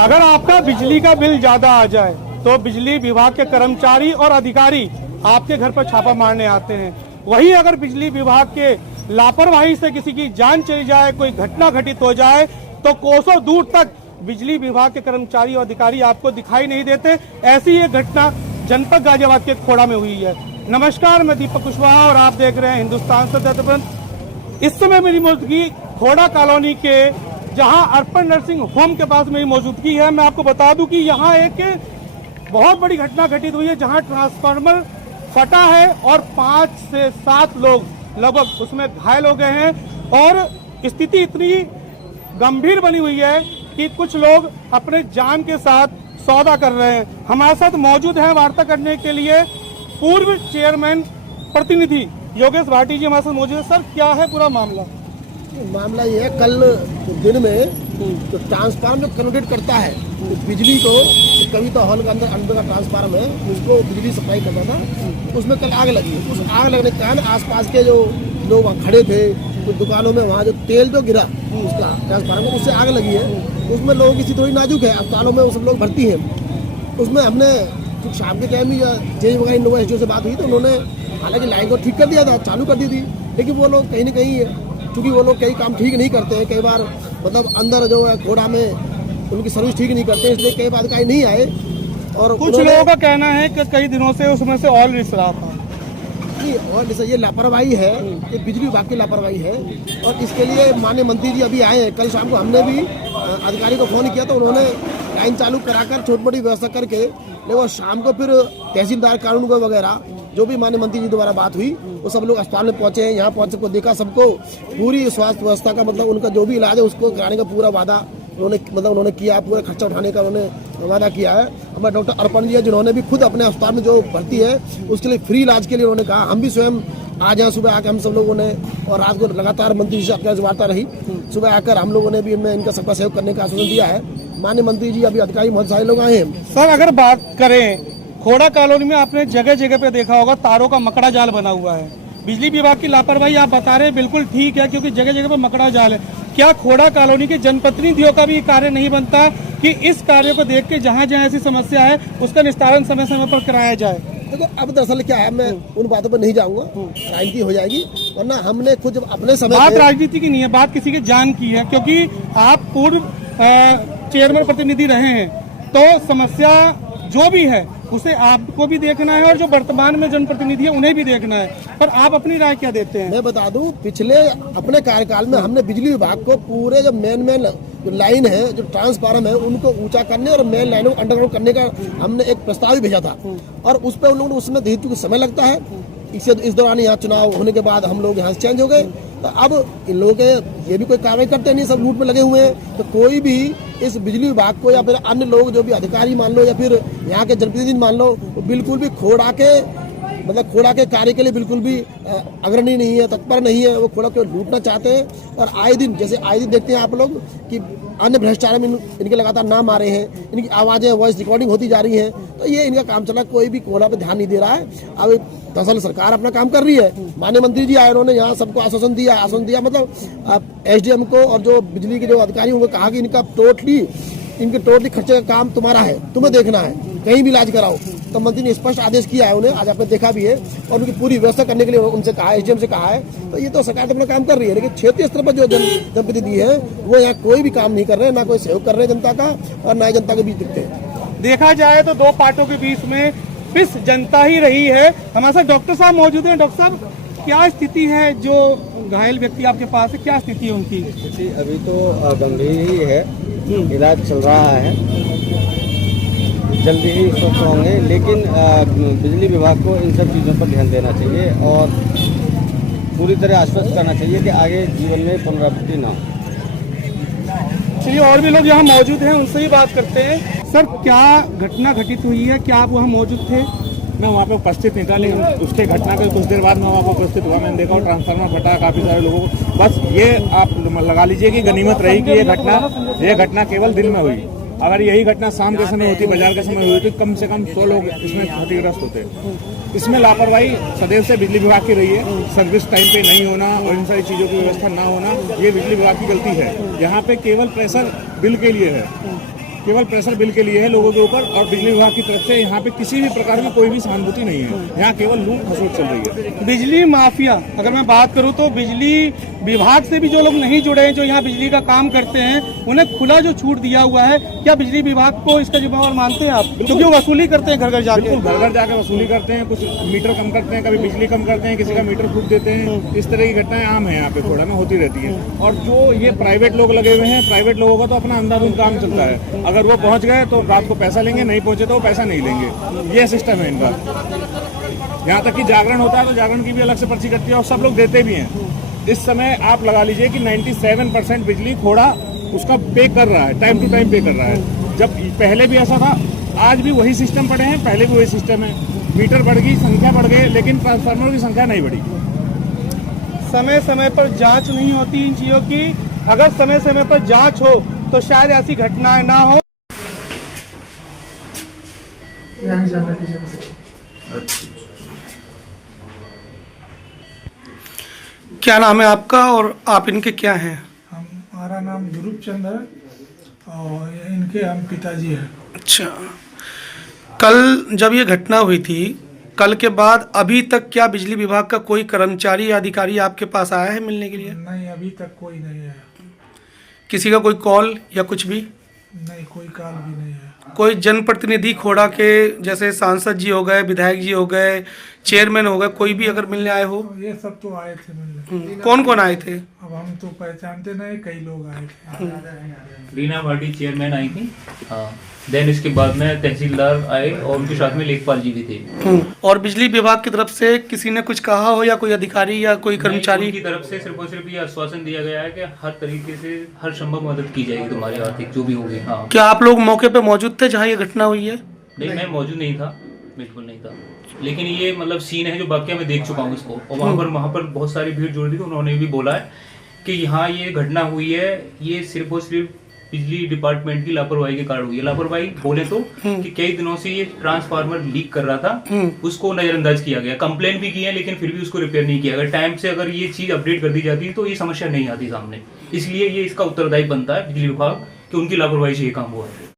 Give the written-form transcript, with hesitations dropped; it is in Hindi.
अगर आपका बिजली का बिल ज्यादा आ जाए तो बिजली विभाग के कर्मचारी और अधिकारी आपके घर पर छापा मारने आते हैं। वही अगर बिजली विभाग के लापरवाही से किसी की जान चली जाए, कोई घटना घटित हो जाए, तो कोसों दूर तक बिजली विभाग के कर्मचारी और अधिकारी आपको दिखाई नहीं देते। ऐसी ये घटना जनपद गाजियाबाद के खोड़ा में हुई है। नमस्कार, मैं दीपक कुशवाहा और आप देख रहे हैं हिंदुस्तान सत्य प्रबंध। इस समय मेरी मौजूदगी खोड़ा कॉलोनी के जहां अर्पण नर्सिंग होम के पास मेरी मौजूदगी है। मैं आपको बता दूं कि यहां एक बहुत बड़ी घटना घटित हुई है जहां ट्रांसफार्मर फटा है और 5 से 7 लोग लगभग उसमें घायल हो गए हैं और स्थिति इतनी गंभीर बनी हुई है कि कुछ लोग अपने जान के साथ सौदा कर रहे हैं। हमारे साथ मौजूद है वार्ता करने के लिए पूर्व चेयरमैन प्रतिनिधि योगेश भाटी जी हमारे साथ मौजूद है। सर, क्या है पूरा मामला? मामला ये है, कल दिन में तो ट्रांसफार्मर जो कन्वर्ट करता है तो बिजली को, कविता हॉल के अंदर का ट्रांसफार्मर है, उसको बिजली सप्लाई करता था। उसमें कल आग लगी। उस आग लगने के कारण आसपास के जो लोग वहाँ खड़े थे, तो दुकानों में वहाँ जो तेल जो गिरा उसका ट्रांसफार्मर, उससे आग लगी है। उसमें लोगों की स्थिति थोड़ी नाजुक है, अस्पतालों में वो सब लोग भर्ती हैं। उसमें हमने कुछ शाम के टाइम ही जेई वगैरह इन लोगों एसडीओ से बात हुई तो उन्होंने हालांकि लाइन को ठीक कर दिया था, चालू कर दी थी, लेकिन वो लोग कहीं ना कहीं, क्योंकि वो लोग कई काम ठीक नहीं करते हैं, कई बार मतलब अंदर जो है घोड़ा में उनकी सर्विस ठीक नहीं करते, इसलिए कई बार कहीं नहीं आए। और कुछ लोगों का कहना है कि कई दिनों से उसमें से ऑयल रिस रहा था। नहीं, और जैसे ये लापरवाही है, ये बिजली विभाग की लापरवाही है और इसके लिए माननीय मंत्री जी अभी आए हैं। कल शाम को हमने भी अधिकारी को फोन किया तो उन्होंने लाइन चालू कराकर छोटी मोटी व्यवस्था करके, लेकिन शाम को फिर तहसीलदार कानून को वगैरह जो भी माननीय मंत्री जी द्वारा बात हुई वो सब लोग अस्पताल में पहुंचे हैं। यहाँ पहुंच को देखा, सबको पूरी स्वास्थ्य व्यवस्था का मतलब उनका जो भी इलाज है उसको कराने का पूरा वादा उन्होंने किया, पूरा खर्चा उठाने का उन्होंने वादा किया है। हमारे डॉक्टर अर्पण जी है जिन्होंने भी खुद अपने अस्पताल में जो भर्ती है उसके लिए फ्री इलाज के लिए उन्होंने कहा। हम भी स्वयं आज यहाँ सुबह आकर हम सब लोगों ने, और रात को लगातार मंत्री जी से अपने वार्ता रही, सुबह आकर हम लोगों ने भी इनमें इनका सबका सहयोग करने का आश्वासन दिया है। माननीय मंत्री जी, अभी अधिकारी बहुत सारे लोग आए हैं। सर, अगर बात करें खोड़ा कॉलोनी में, आपने जगह जगह पे देखा होगा तारों का मकड़ा जाल बना हुआ है। बिजली विभाग की लापरवाही आप बता रहे हैं, बिल्कुल ठीक है, क्योंकि जगह जगह पर मकड़ा जाल है। क्या खोड़ा कॉलोनी के जनप्रतिनिधियों का भी कार्य नहीं बनता कि इस कार्य को देख के जहाँ जहाँ ऐसी समस्या है उसका निस्तारण समय समय पर कराया जाए? देखो, अब दरअसल क्या है, मैं उन बातों पर नहीं जाऊंगा, राजनीति हो जाएगी, वरना हमने खुद जब अपने समय बात राजनीति की नहीं है, बात किसी के जान की है, क्योंकि आप पूर्व चेयरमैन प्रतिनिधि रहे हैं तो समस्या जो भी है उसे आपको भी देखना है और जो वर्तमान में जनप्रतिनिधि है उन्हें भी देखना है। पर आप अपनी राय क्या देते हैं? मैं बता दूं, पिछले अपने कार्यकाल में हमने बिजली विभाग को पूरे जो मेन जो लाइन है, जो ट्रांसफार्मर है, उनको ऊंचा करने और मेन लाइनों को अंडरग्राउंड करने का हमने एक प्रस्ताव भी भेजा था और उस पर उन लोगों ने उसमें क्योंकि समय लगता है, इस दौरान यहाँ चुनाव होने के बाद हम लोग यहाँ से चेंज हो गए, तो अब इन लोगों के ये भी कोई कार्रवाई करते नहीं, सब लूट में लगे हुए हैं। तो कोई भी इस बिजली विभाग को या फिर अन्य लोग जो भी अधिकारी मान लो या फिर यहाँ के जनप्रतिनिधि मान लो, तो बिल्कुल भी खोड़ा के कार्य के लिए बिल्कुल भी अग्रणी नहीं है, तत्पर नहीं है। वो खोड़ा को लूटना चाहते हैं और आए दिन देखते हैं आप लोग कि अन्य भ्रष्टाचार में इनके लगातार नाम आ रहे हैं, इनकी आवाजें वॉइस रिकॉर्डिंग होती जा रही हैं, तो ये इनका काम चला, कोई भी खोड़ा पे ध्यान नहीं दे रहा है। अब दरअसल सरकार अपना काम कर रही है। माननीय मंत्री जी आए, उन्होंने यहाँ सबको आश्वासन दिया मतलब एसडीएम को और जो बिजली के जो अधिकारी उनको कहा कि इनके टोटली खर्चे का काम तुम्हारा है, तुम्हें देखना है, कहीं भी इलाज कराओ। तो मंत्री ने स्पष्ट आदेश किया है उन्हें, आज आपने देखा भी है, और उनकी पूरी व्यवस्था करने के लिए उनसे कहा है, एसडीएम से कहा है। तो ये तो सरकार अपना काम कर रही है, लेकिन क्षेत्रीय स्तर पर जो जनप्रतिनिधि है वो यहाँ कोई भी काम नहीं कर रहे हैं, ना कोई सहयोग कर रहे हैं जनता का और ना ही जनता के बीच दिखते हैं। देखा जाए तो दो पार्टियों के बीच में पिस जनता ही रही है। हमारे साथ डॉक्टर साहब मौजूद हैं। डॉक्टर साहब, क्या स्थिति है? जो घायल व्यक्ति आपके पास है, क्या स्थिति है उनकी? अभी तो गंभीर ही है, इलाज चल रहा है, जल्दी ही स्वस्थ होंगे, लेकिन बिजली विभाग को इन सब चीज़ों पर ध्यान देना चाहिए और पूरी तरह आश्वस्त करना चाहिए कि आगे जीवन में पुनरावृत्ति ना हो। चलिए, और भी लोग यहाँ मौजूद हैं, उनसे ही बात करते हैं। सर, क्या घटना घटित हुई है? क्या आप वहाँ मौजूद थे? मैं वहाँ पे उपस्थित नहीं था, लेकिन उसके घटना के कुछ देर बाद मैं वहाँ पर उपस्थित हुआ। मैंने देखा ट्रांसफार्मर फटा, काफ़ी सारे लोगों को, बस ये आप लगा लीजिए कि गनीमत रही कि ये घटना केवल दिन में हुई। अगर यही घटना शाम के समय होती, बाजार के समय हुई, तो कम से कम 100 लोग इसमें क्षतिग्रस्त होते। इसमें लापरवाही सदैव से बिजली विभाग की रही है। सर्विस टाइम पे नहीं होना और इन सारी चीज़ों की व्यवस्था ना होना, ये बिजली विभाग की गलती है। यहाँ पे केवल प्रेशर बिल के लिए है। केवल प्रेशर बिल के लिए है लोगों के ऊपर, और बिजली विभाग की तरफ से यहाँ पे किसी भी प्रकार की कोई भी सहानुभूति नहीं है। यहाँ केवल लूट खसोट चल रही है। बिजली माफिया, अगर मैं बात करूं तो बिजली विभाग से भी जो लोग नहीं जुड़े हैं, जो यहाँ बिजली का काम करते हैं, उन्हें खुला जो छूट दिया हुआ है, क्या बिजली विभाग को इसका जिम्मेवार मानते हैं आप? क्योंकि वो वसूली करते हैं घर घर जाके। बिल्कुल, घर घर जाकर वसूली करते हैं, कुछ मीटर कम करते हैं, कभी बिजली कम करते हैं, किसी का मीटर फूक देते हैं। इस तरह की घटनाएं आम है यहाँ पे खोड़ा में होती रहती है। और जो ये प्राइवेट लोग लगे हुए हैं, प्राइवेट लोगों का तो अपना अंधाधुंध काम चलता है। अगर वो पहुंच गए तो रात को पैसा लेंगे, नहीं पहुंचे तो वो पैसा नहीं लेंगे। ये सिस्टम है इनका। यहाँ तक कि जागरण होता है तो जागरण की भी अलग से पर्ची कटती है और सब लोग देते भी हैं। इस समय आप लगा लीजिए कि 97% बिजली खोड़ा उसका पे कर रहा है, टाइम टू टाइम पे कर रहा है। जब पहले भी ऐसा था, आज भी वही सिस्टम पड़े हैं, पहले भी वही सिस्टम है। मीटर बढ़ गई, संख्या बढ़ गई, लेकिन ट्रांसफार्मर की संख्या नहीं बढ़ी। समय समय पर जांच नहीं होती इन चीजों की। अगर समय समय पर जांच हो तो शायद ऐसी घटनाएं ना हो। क्या नाम है आपका और आप इनके क्या हैं? हमारा नाम ध्रुव चंद है और इनके हम पिताजी हैं। अच्छा, कल जब ये घटना हुई थी, कल के बाद अभी तक क्या बिजली विभाग का कोई कर्मचारी या अधिकारी आपके पास आया है मिलने के लिए? नहीं, अभी तक कोई नहीं है। किसी का कोई कॉल या कुछ भी? नहीं, कोई कॉल भी नहीं है। कोई जनप्रतिनिधि खोड़ा के, जैसे सांसद जी हो गए, विधायक जी हो गए, चेयरमैन हो गए, कोई भी अगर मिलने आए हो? ये सब तो आए थे मिलने। कौन कौन आए थे? अब हम तो पहचानते नहीं, कई लोग आए थे। रीना भाटी चेयरमैन आई थी, हाँ। देन इसके बाद में तहसीलदार आए और उनके साथ में लेखपाल जी भी थे। और बिजली विभाग की तरफ से किसी ने कुछ कहा हो, या कोई अधिकारी या कोई कर्मचारी? की तरफ से सिर्फ और सिर्फ ये आश्वासन दिया गया है कि हर तरीके से हर संभव मदद की जाएगी तुम्हारी आर्थिक जो भी होगी। हाँ। क्या आप लोग मौके पे मौजूद थे जहाँ ये घटना हुई है? नहीं, मैं मौजूद नहीं था, बिल्कुल नहीं था। लेकिन ये मतलब सीन है जो वाकया मैं देख चुका हूँ इसको, और वहाँ पर बहुत सारी भीड़ जुड़ रही थी। उन्होंने भी बोला है कि यहाँ ये घटना हुई है, ये सिर्फ और सिर्फ बिजली डिपार्टमेंट की लापरवाही के कारण हुई है। लापरवाही बोले तो कि कई दिनों से ये ट्रांसफार्मर लीक कर रहा था, उसको नजरअंदाज किया गया। कंप्लेन भी की है लेकिन फिर भी उसको रिपेयर नहीं किया गया। टाइम से अगर ये चीज अपडेट कर दी जाती तो ये समस्या नहीं आती सामने। इसलिए ये इसका उत्तरदायी बनता है बिजली विभाग कि उनकी लापरवाही से ये काम हुआ है।